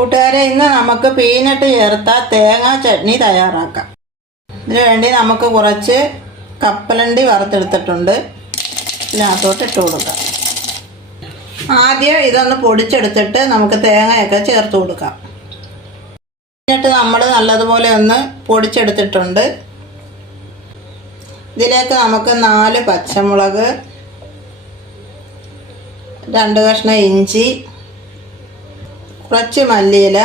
കൂട്ടുകാരെ ഇന്ന് നമുക്ക് പീനട്ട് ചേർത്ത തേങ്ങാ ചട്നി തയ്യാറാക്കാം. ഇതിനു വേണ്ടി നമുക്ക് കുറച്ച് കപ്പലണ്ടി വറുത്തെടുത്തിട്ടുണ്ട്. ഇതിനകത്തോട്ട് ഇട്ട് കൊടുക്കാം. ആദ്യം ഇതൊന്ന് പൊടിച്ചെടുത്തിട്ട് നമുക്ക് തേങ്ങയൊക്കെ ചേർത്ത് കൊടുക്കാം. എന്നിട്ട് നമ്മൾ നല്ലതുപോലെ ഒന്ന് പൊടിച്ചെടുത്തിട്ടുണ്ട്. ഇതിലേക്ക് നമുക്ക് നാല് പച്ചമുളക് രണ്ട് കഷ്ണം ഇഞ്ചി കുറച്ച് മല്ലിയില.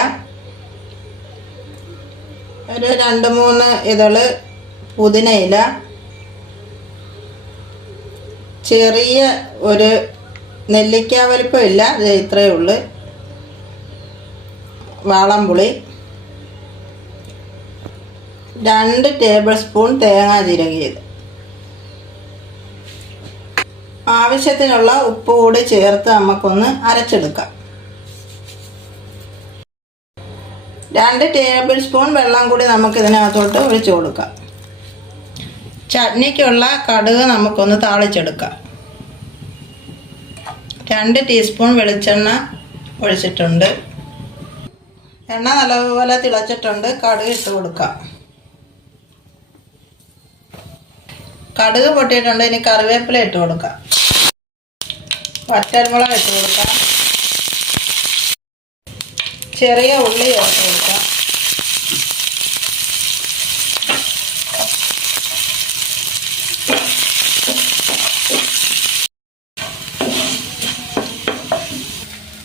ഒരു രണ്ട് മൂന്ന് ഇതൾ പുതിനയില ചെറിയ ഒരു നെല്ലിക്ക വലിപ്പമില്ല ഇത് ഇത്രയേ ഉള്ളൂ. വാളംപുളി. രണ്ട് ടേബിൾ സ്പൂൺ തേങ്ങാ ജീരകിയത് ആവശ്യത്തിനുള്ള ഉപ്പ് കൂടി ചേർത്ത് നമുക്കൊന്ന് അരച്ചെടുക്കാം. രണ്ട് ടേബിൾ സ്പൂൺ വെള്ളം കൂടി നമുക്ക് ഇതിനകത്തോട്ട് ഒഴിച്ചു കൊടുക്കാം. ചട്നിക്കുള്ള കടുക് നമുക്കൊന്ന് താളിച്ചെടുക്കാം. രണ്ട് ടീസ്പൂൺ വെളിച്ചെണ്ണ ഒഴിച്ചിട്ടുണ്ട്. എണ്ണ നല്ലപോലെ തിളച്ചിട്ടുണ്ട്. കടുക് ഇട്ട് കൊടുക്കാം. കടുക് പൊട്ടിയിട്ടുണ്ട്. ഇനി കറിവേപ്പില ഇട്ട് കൊടുക്കാം. വറ്റൽമുളക് ഇട്ട് കൊടുക്കാം. ചെറിയ ഉള്ളി ചേർത്ത് കൊടുക്കാം.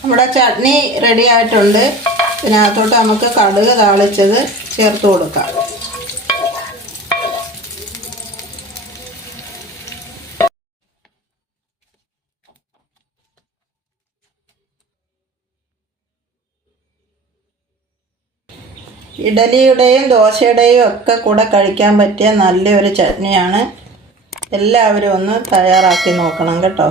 നമ്മുടെ ചട്നി റെഡി ആയിട്ടുണ്ട്. ഇതിനകത്തോട്ട് നമുക്ക് കടുക് താളിച്ചത് ചേർത്ത് കൊടുക്കാം. ഇഡലിയുടെയും ദോശയുടെയും ഒക്കെ കൂടെ കഴിക്കാൻ പറ്റിയ നല്ലൊരു ചട്നിയാണ്. എല്ലാവരും ഒന്ന് തയ്യാറാക്കി നോക്കണം കേട്ടോ.